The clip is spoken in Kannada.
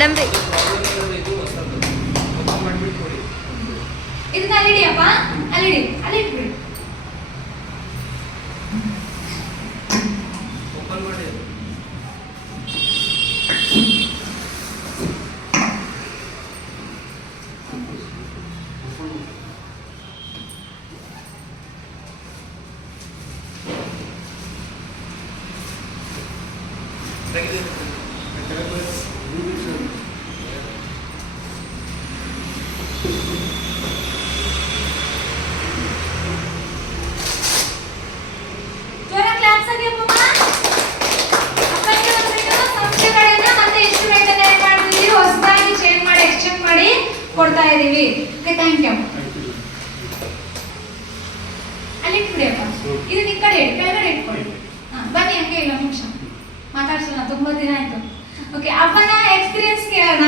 ಮೇಡಮ್ ರೀ ಇದನ್ನ ಅಲ್ಲಿಡಿಯಪ್ಪ, ಅಲ್ಲಿಡಿ, ಅಲ್ಲಿ ಇಟ್ಬಿಡಿ. ಕೊಡ್ತಾ ಇದೀವಿ. Okay, thank you. ಅಲ್ಲಿ ಇಟ್ಬಿಡಿಯಪ್ಪ, ಇದು ನಿಮ್ಮ ಕಡೆ ಇಡಿ, ಕೆಳಗಡೆ ಇಟ್ಕೊಳ್ಳಿ. ಬನ್ನಿ, ಹಂಗೆ ಇಲ್ಲ ನಿಮಿಷ ಮಾತಾಡ್ಸೋಣ, ತುಂಬಾ ದಿನ ಆಯ್ತು. ಓಕೆ, ಅಪ್ಪನ ಎಕ್ಸ್ಪೀರಿಯನ್ಸ್ ಕೇಳೋಣ.